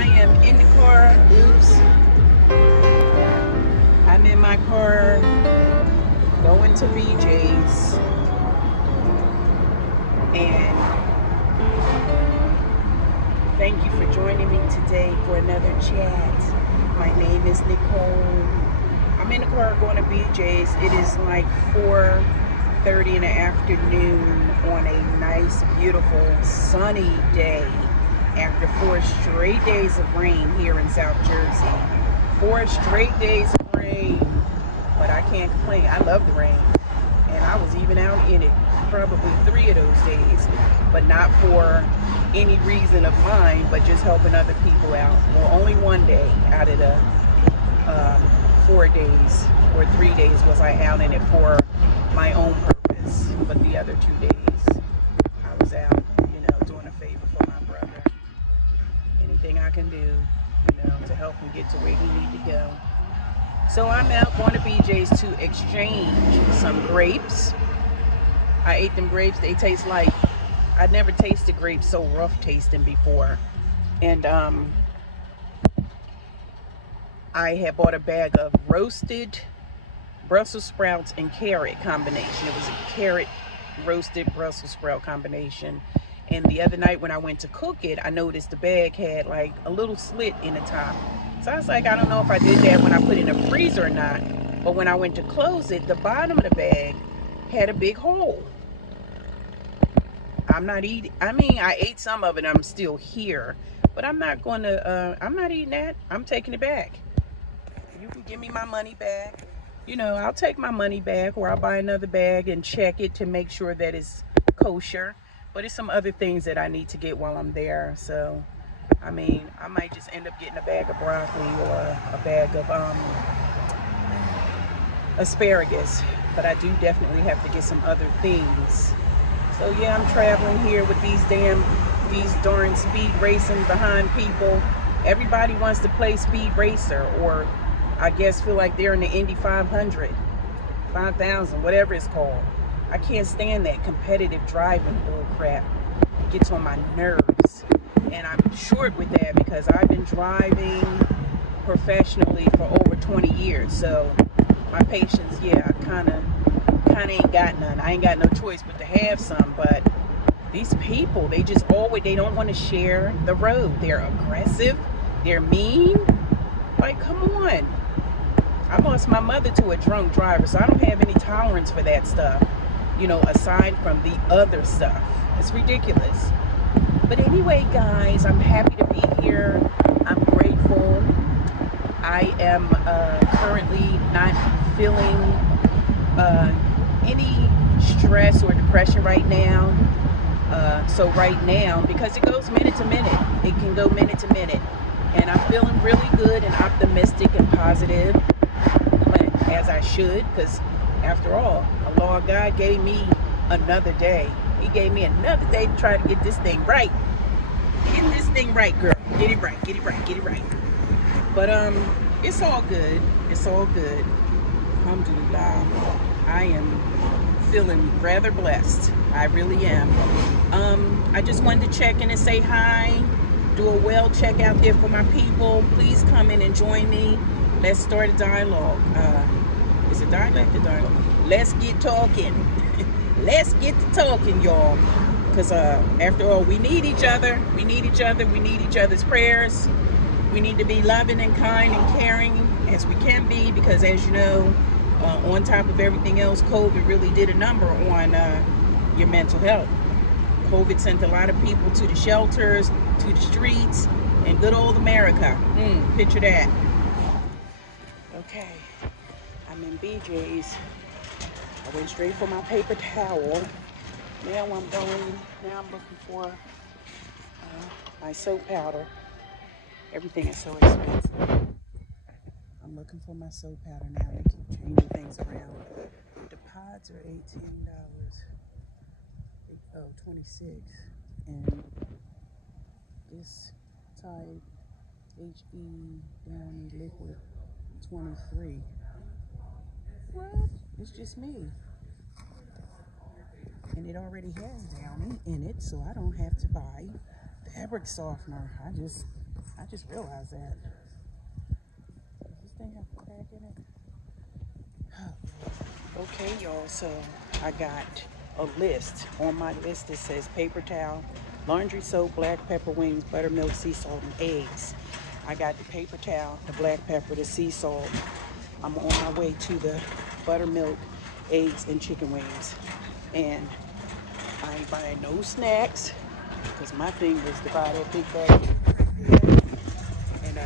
I am in the car. Oops. I'm in my car going to BJ's. And thank you for joining me today for another chat. My name is Nicole. I'm in the car going to BJ's. It is like 4:30 in the afternoon on a nice, beautiful, sunny day after 4 straight days of rain here in South Jersey. 4 straight days of rain, but I can't complain. I love the rain, and I was even out in it probably 3 of those days, but not for any reason of mine, but just helping other people out. Well, only 1 day out of the 4 days or 3 days was I out in it for my own purpose, but the other 2 days I was out, doing a favor for my brother. Anything I can do, to help him get to where he needs to go. So I'm out going to BJ's to exchange some grapes. I ate them grapes. They taste like, I'd never tasted grapes so rough tasting before. And I had bought a bag of roasted Brussels sprouts and carrot combination. It was a carrot roasted Brussels sprout combination. And the other night when I went to cook it, I noticed the bag had like a little slit in the top. So I was like, I don't know if I did that when I put it in the freezer or not. But when I went to close it, the bottom of the bag had a big hole. I'm not eating. I mean, I ate some of it. I'm still here. But I'm not going to, I'm not eating that. I'm taking it back. You can give me my money back. I'll take my money back, or I'll buy another bag and check it to make sure that it's kosher. But it's some other things that I need to get while I'm there. So, I mean, I might just end up getting a bag of broccoli or a bag of asparagus. But I do definitely have to get some other things. So yeah, I'm traveling here with these darn speed racing behind people. Everybody wants to play speed racer, or I guess feel like they're in the Indy 500, 5,000, whatever it's called. I can't stand that competitive driving bull crap. It gets on my nerves. And I'm short with that because I've been driving professionally for over 20 years. So my patience, yeah, kind of ain't got none. I ain't got no choice but to have some. But these people, they don't want to share the road. They're aggressive. They're mean. Like, come on. I lost my mother to a drunk driver, so I don't have any tolerance for that stuff, aside from the other stuff. It's ridiculous. But anyway, guys, I'm happy to be here. I'm grateful. I am currently not feeling any stress or depression right now. So right now, because it goes minute to minute, it can go minute to minute. And I'm feeling really good and optimistic and positive, as I should, because after all, Allah God gave me another day. He gave me another day to try to get this thing right. Get this thing right, girl. Get it right, get it right, get it right. But it's all good. It's all good. Alhamdulillah. I am feeling rather blessed. I really am. I just wanted to check in and say hi. Do a well check out there for my people. Please come in and join me. Let's start a dialogue. Is it dialect or dialogue? Let's get talking. Let's get to talking, y'all. Because after all, we need each other. We need each other. We need each other's prayers. We need to be loving and kind and caring as we can be. Because as you know, on top of everything else, COVID really did a number on your mental health. COVID sent a lot of people to the shelters, to the streets, and good old America. Picture that. Okay, I'm in BJ's. I went straight for my paper towel. Now I'm looking for my soap powder. Everything is so expensive. I'm looking for my soap powder now. They keep changing things around. The pods are $18. Oh, 26. And this Tide HE Downy liquid 23. What? It's just me. And it already has Downy in it, so I don't have to buy fabric softener. I just I just realized that. Does this thing have a crack in it? Okay, y'all, so I got a list. On my list it says paper towel, laundry soap, black pepper wings, buttermilk, sea salt, and eggs. I got the paper towel, the black pepper, the sea salt. I'm on my way to the buttermilk, eggs, and chicken wings. And I ain't buying no snacks because my thing is to buy that big bag and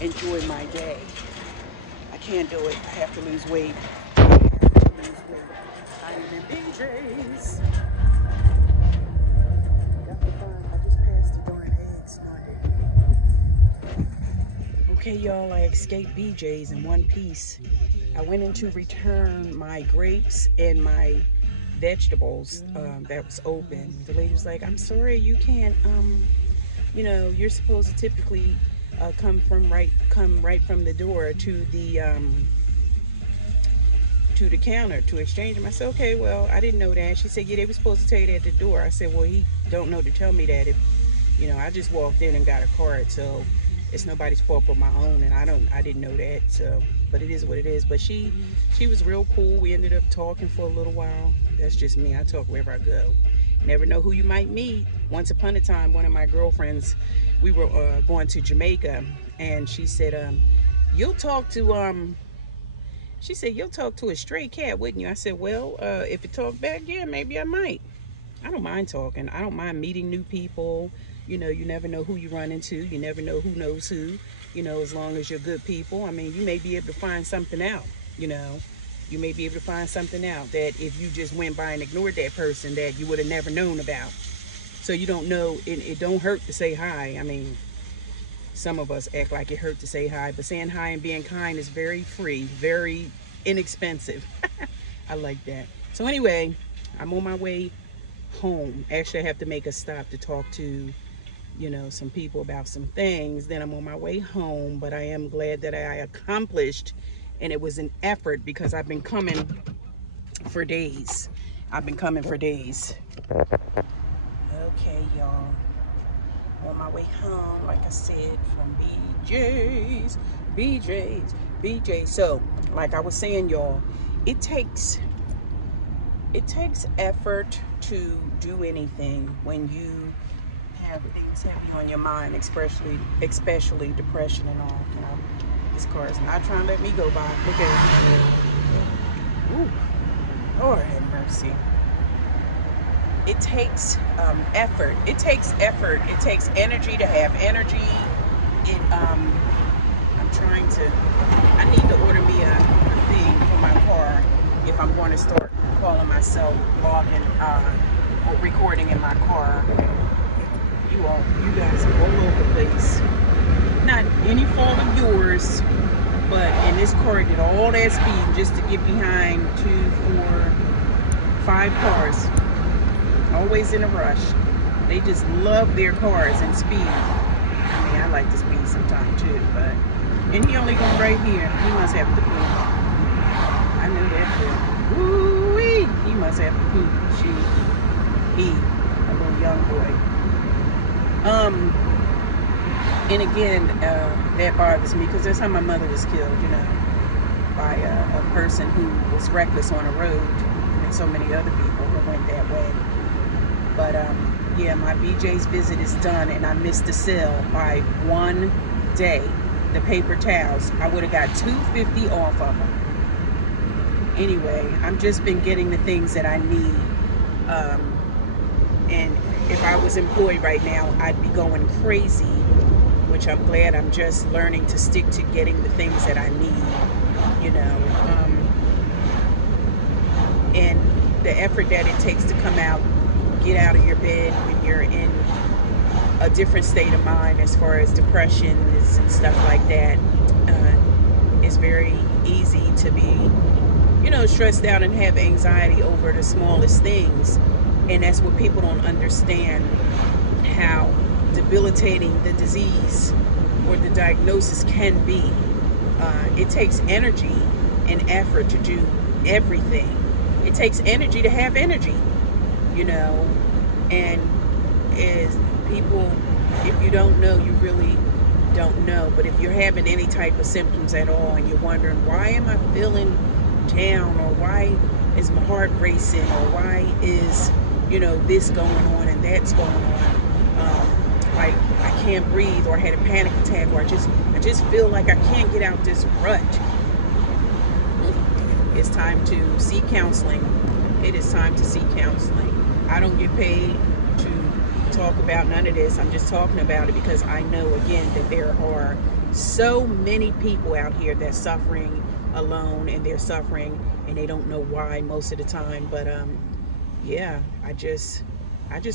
enjoy my day. I can't do it. I have to lose weight. I'm in BJ's. I just passed the darn eggs. Okay, y'all, I escaped BJ's in one piece. I went in to return my grapes and my vegetables that was open. The lady was like, I'm sorry, you can't, you know, you're supposed to typically come right from the door to the counter to exchange them. I said, okay, well, I didn't know that. She said, yeah, they were supposed to tell you that at the door. I said, well, he don't know to tell me that. If, you know, I just walked in and got a card, so it's nobody's fault but my own, and I didn't know that. So, but it is what it is. But she was real cool. We ended up talking for a little while. That's just me. I talk wherever I go. Never know who you might meet. Once upon a time, one of my girlfriends, we were going to Jamaica, and she said, you'll talk to she said, you'll talk to a stray cat, wouldn't you? I said, well, if it talked back, yeah, maybe I might. I don't mind talking. I don't mind meeting new people. You know, you never know who you run into. You never know who knows who. You know, as long as you're good people. I mean, you may be able to find something out, you know. You may be able to find something out that if you just went by and ignored that person that you would have never known about. So you don't know, it don't hurt to say hi. I mean, some of us act like it hurt to say hi, but saying hi and being kind is very free, very inexpensive. I like that. So anyway, I'm on my way home. Actually, I have to make a stop to talk to, you know, some people about some things. Then I'm on my way home, but I am glad that I accomplished, and it was an effort because I've been coming for days. Okay, y'all. On my way home, like I said, from BJ's. So, like I was saying, y'all, it takes effort to do anything when you have things heavy on your mind, especially depression and all. You know, this car is not trying to let me go by. Look at it. Ooh, Lord have mercy. It takes effort. It takes energy to have energy. I need to order me a thing for my car if I'm going to start calling myself vlogging or recording in my car. You guys are all over the place. Not any fault of yours, but in this car, it did all that speed just to get behind 2, 4, 5 cars. Always in a rush. They just love their cars and speed. I mean, I like to speed sometimes too, but and he only going right here. He must have the poop. I knew that too. Woo-wee! He must have the poop. He, a little young boy. And again, that bothers me because that's how my mother was killed, you know, by a person who was reckless on the road. And so many other people who went that way. But yeah, my BJ's visit is done, and I missed the sale by one day. The paper towels, I would have got $2.50 off of them. Anyway, I've just been getting the things that I need. And if I was employed right now, I'd be going crazy, which I'm glad I'm just learning to stick to getting the things that I need, you know. And the effort that it takes to come out, get out of your bed when you're in a different state of mind as far as depression and stuff like that. It's very easy to be, you know, stressed out and have anxiety over the smallest things. And that's what people don't understand, how debilitating the disease or the diagnosis can be. It takes energy and effort to do everything. It takes energy to have energy, you know, and as people if you don't know, you really don't know. But if you're having any type of symptoms at all and you're wondering, why am I feeling down, or why is my heart racing, or why is, this going on and that's going on, like I can't breathe, or I had a panic attack, or I just feel like I can't get out this rut, it's time to seek counseling. It is time to seek counseling. I don't get paid to talk about none of this. I'm just talking about it because I know, again, that there are so many people out here that's suffering alone, and they're suffering and they don't know why most of the time. But yeah, I just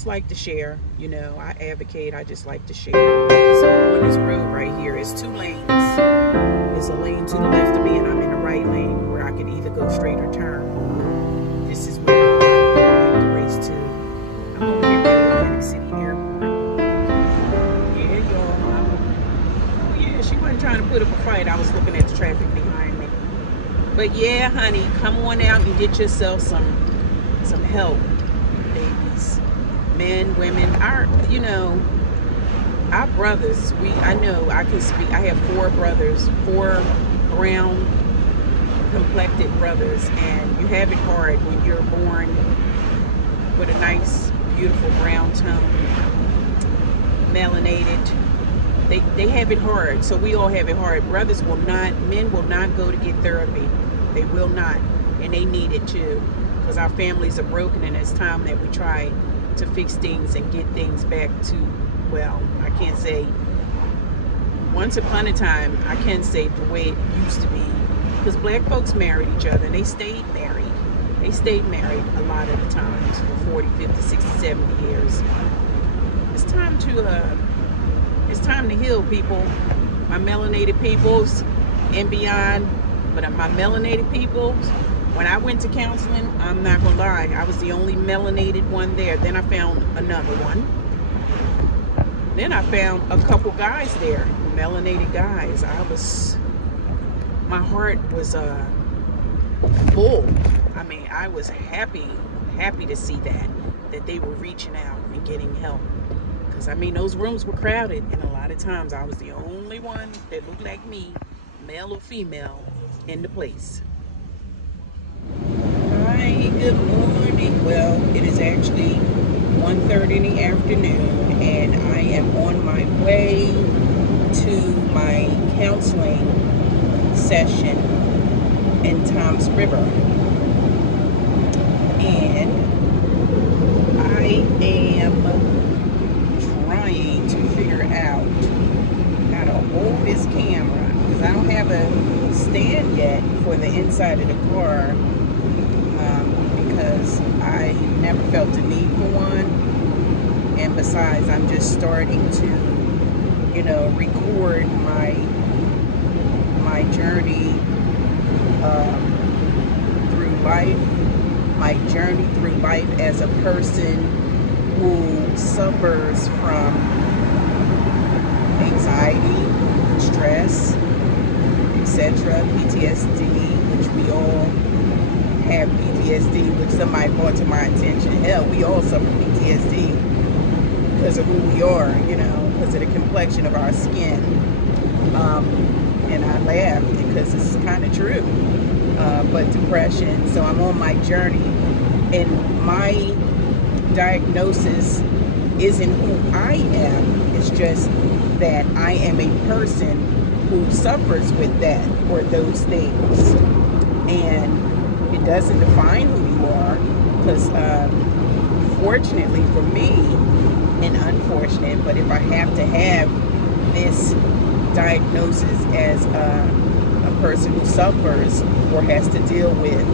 like to share. I advocate. I just like to share. So on this road right here is 2 lanes. There's a lane to the left of me, and I'm in the right lane where I can either go straight or turn. This is where I have to race to. I'm over here at Atlantic City Airport. Yeah, y'all. Oh yeah, she wasn't trying to put up a fight. I was looking at the traffic behind me. But yeah, honey, come on out and get yourself some help, babies, men, women. Our brothers. I know I can speak. I have 4 brothers, 4 brown complected brothers, and you have it hard when you're born with a nice, beautiful brown tone, melanated. They have it hard. So we all have it hard. Men will not go to get therapy. They will not, and they need it too, because our families are broken, and it's time that we try to fix things and get things back to, well, I can't say once upon a time, I can say the way it used to be, because black folks married each other, and they stayed married. They stayed married a lot of the times for 40, 50, 60, 70 years. It's time to heal, people. My melanated peoples and beyond. But my melanated peoples, when I went to counseling, I'm not gonna lie, I was the only melanated one there. Then I found another one. Then I found a couple guys there, melanated guys. My heart was full. I mean, I was happy to see that they were reaching out and getting help. Because, I mean, those rooms were crowded, and a lot of times I was the only one that looked like me, male or female, in the place. Hi, good morning. Well, it is actually 1:30 in the afternoon, and I am on my way to my counseling session in Toms River. And I am trying to figure out how to hold this camera, because I don't have a stand yet for the inside of the car, because I never felt the need for one, and besides, I'm just starting to record my journey through life, my journey through life as a person who suffers from anxiety, stress, etc., PTSD, which we all have PTSD, which somebody brought to my attention. Hell, we all suffer PTSD because of who we are, because of the complexion of our skin. And I laugh because it's kind of true. But depression. So I'm on my journey, and my diagnosis isn't who I am. It's just that I am a person who suffers with that or those things, and it doesn't define who you are. Because fortunately for me, and unfortunate, but if I have to have this diagnosis as a person who suffers or has to deal with,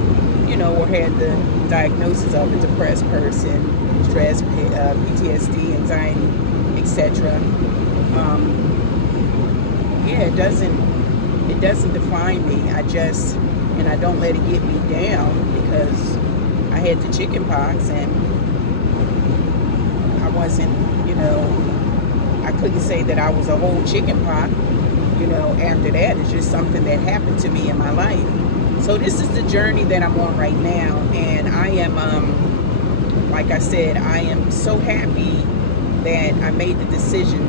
or had the diagnosis of a depressed person, stress, PTSD, anxiety, etc. Yeah, it doesn't define me. I don't let it get me down, because I had the chicken pox, and I wasn't, I couldn't say that I was a whole chicken pox, after that. It's just something that happened to me in my life. So this is the journey that I'm on right now, and I am, like I said, I am so happy that I made the decision.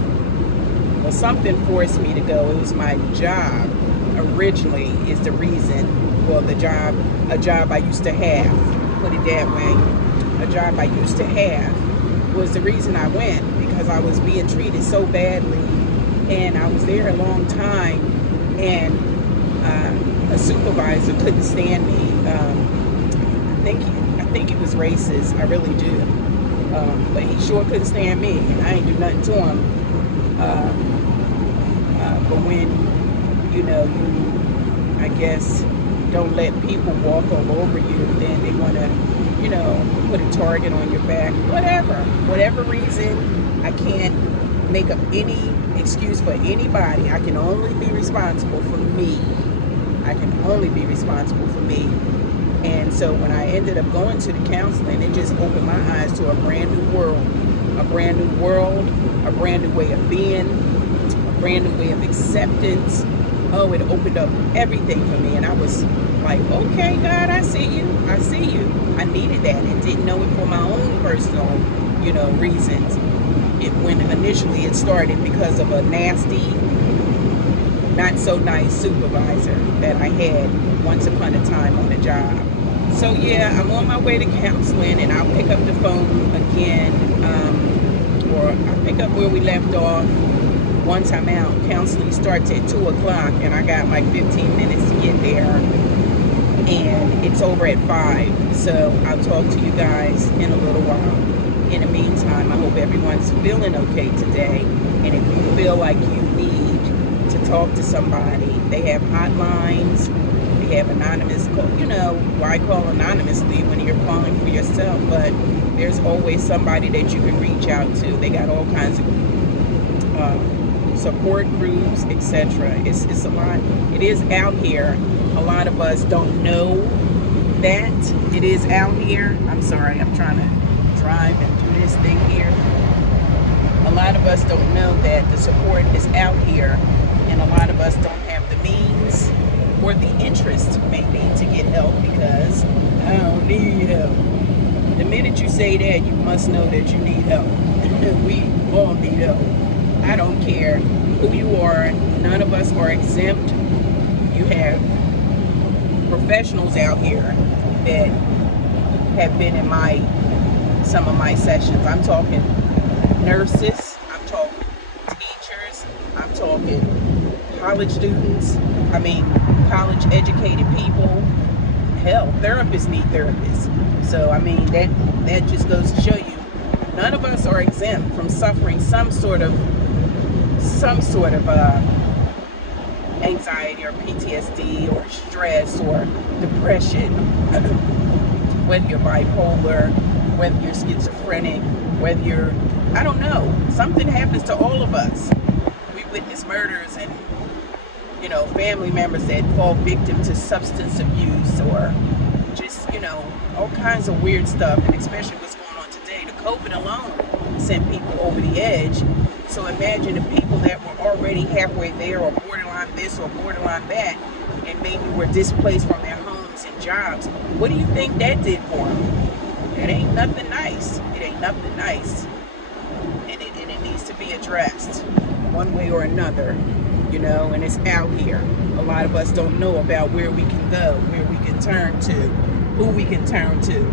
Well, something forced me to go. It was my job originally is the reason. Well, a job I used to have, put it that way. A job I used to have was the reason I went, because I was being treated so badly, and I was there a long time, and a supervisor couldn't stand me. I think he was racist. I really do. But he sure couldn't stand me, and I ain't do nothing to him. But when, you know, you, I guess, don't let people walk all over you, then they want to, you know, put a target on your back. Whatever reason, I can't make up any excuse for anybody. I can only be responsible for me. I can only be responsible for me. And so when I ended up going to the counseling, it just opened my eyes to a brand new world, a brand new world, a brand new way of being, a brand new way of acceptance. Oh, it opened up everything for me. And I was like, okay, God, I see you. I see you. I needed that and didn't know it for my own personal, you know, reasons. When initially it started because of a nasty, not so nice supervisor that I had once upon a time on the job. So yeah, I'm on my way to counseling, and I'll pick up the phone again, or I'll pick up where we left off once I'm out. Counseling starts at 2 o'clock, and I got like 15 minutes to get there, and it's over at 5. So I'll talk to you guys in a little while. In the meantime, I hope everyone's feeling okay today, and if you feel like you need to talk to somebody, they have hotlines. They have anonymous, you know, why call anonymously when you're calling for yourself? But there's always somebody that you can reach out to. They got all kinds of support groups, etc. It's a lot. It is out here. A lot of us don't know that it is out here. I'm sorry, I'm trying to drive and do this thing here. A lot of us don't know that the support is out here, and a lot of us don't have the means or the interest maybe to get help because I don't need help. The minute you say that, you must know that you need help. We all need help. I don't care who you are. None of us are exempt. You have professionals out here that have been in some of my sessions. I'm talking nurses, I'm talking teachers, I'm talking college students, college educated people. Hell, therapists need therapists. So that just goes to show you, none of us are exempt from suffering some sort of anxiety or PTSD or stress or depression. Whether you're bipolar, whether you're schizophrenic, whether you're, I don't know, something happens to all of us. We witness murders and, you know, family members that fall victim to substance abuse or just, you know, all kinds of weird stuff. And especially what's going on today, the COVID alone sent people over the edge. So imagine the people that were already halfway there or borderline this or borderline that, and maybe were displaced from their homes and jobs. What do you think that did for them? It ain't nothing nice. It ain't nothing nice. And it needs to be addressed one way or another, you know, and it's out here. A lot of us don't know about where we can go, where we can turn to, who we can turn to.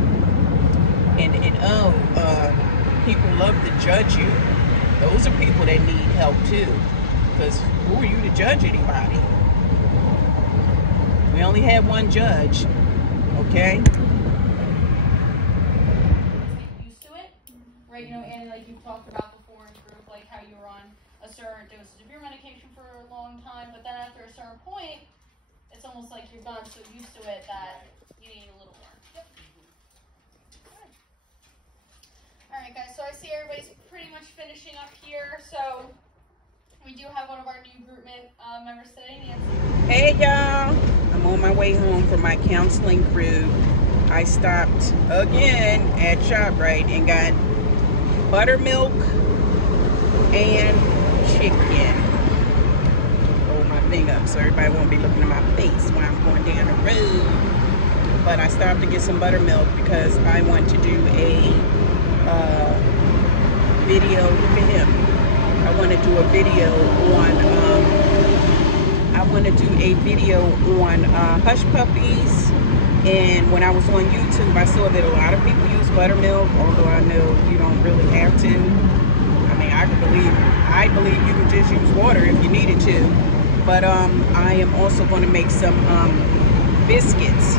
And people love to judge you. Those are people that need help too. Because who are you to judge anybody? We only have one judge, okay? Used to it, right? You know, and like you've talked about before in group, like how you were on a certain dosage of your medication for a long time, but then after a certain point, it's almost like you've gotten so used to it that you need a little more. Yep. All right, guys. So I see everybody's pretty much finishing up here. So we do have one of our new group members today, Nancy. Hey y'all, I'm on my way home from my counseling group. I stopped again at ShopRite and got buttermilk and chicken. Hold my thing up so everybody won't be looking at my face when I'm going down the road. But I stopped to get some buttermilk because I want to do a video. Look at him. I want to do a video on hush puppies. And when I was on YouTube, I saw that a lot of people use buttermilk, although I know you don't really have to. I mean, I believe you can just use water if you needed to. But I am also going to make some biscuits.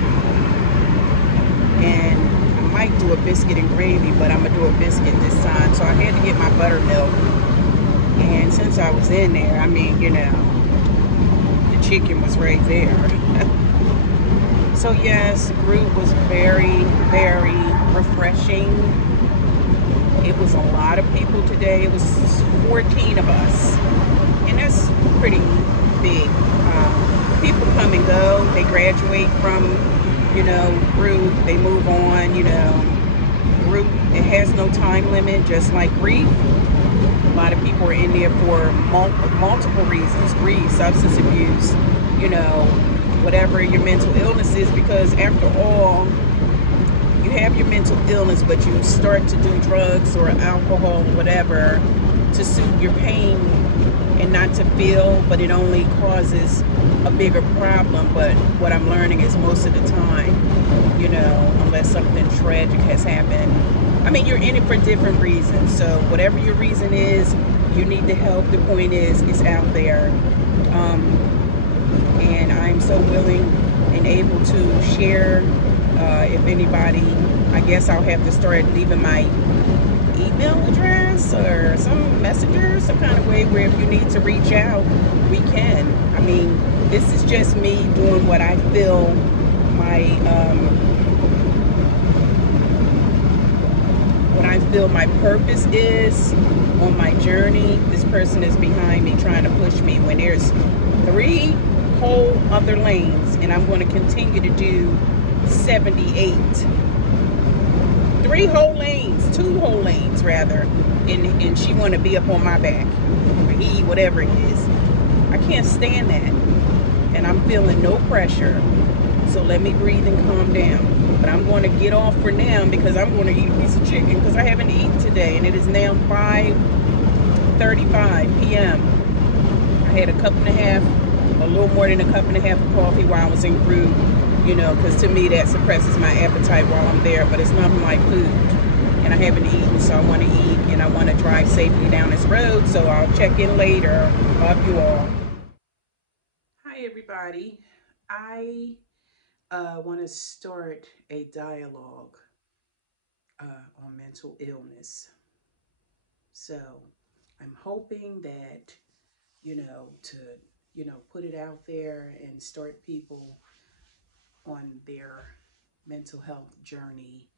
And I might do a biscuit and gravy, but I'm going to do a biscuit this time. So I had to get my buttermilk. And since I was in there, I mean, you know, the chicken was right there. So yes, the group was very, very refreshing. It was a lot of people today. It was 14 of us. And that's pretty big. People come and go. They graduate from, you know, group. They move on, you know. Group, it has no time limit, just like grief. A lot of people are in there for multiple reasons. Grief, substance abuse, you know, whatever your mental illness is, because after all, you have your mental illness, but you start to do drugs or alcohol or whatever to soothe your pain and not to feel, but it only causes a bigger problem. But what I'm learning is most of the time, you know, unless something tragic has happened, I mean, you're in it for different reasons. So whatever your reason is, you need the help. The point is, it's out there. And I'm so willing and able to share. If anybody, I guess I'll have to start leaving my email address or some messenger, some kind of way where if you need to reach out, we can. I mean, this is just me doing what I feel my purpose is on my journey. This person is behind me trying to push me when there's 3 whole other lanes, and I'm going to continue to do 78. 3 whole lanes, 2 whole lanes rather, and she want to be up on my back, or he, whatever it is. I can't stand that, and I'm feeling no pressure. So let me breathe and calm down. But I'm going to get off for now because I'm going to eat a piece of chicken because I haven't eaten today, and it is now 5:35 p.m. I had a cup and a half, a little more than a cup and a half of coffee while I was en route, you know, because to me that suppresses my appetite while I'm there, but it's nothing like food. And I haven't eaten, so I want to eat, and I want to drive safely down this road, so I'll check in later. Love you all. Hi, everybody. I want to start a dialogue on mental illness. So I'm hoping that, you know, to, you know, put it out there and start people on their mental health journey,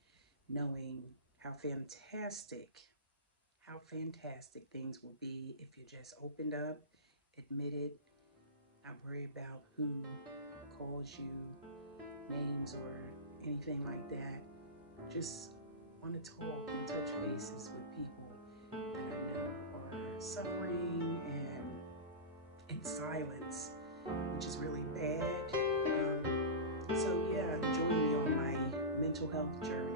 knowing how fantastic things will be if you just opened up, admitted, not worry about who calls you names or anything like that. Just want to talk and touch bases with people that I know are suffering and in silence, which is really bad. So yeah, join me on my mental health journey.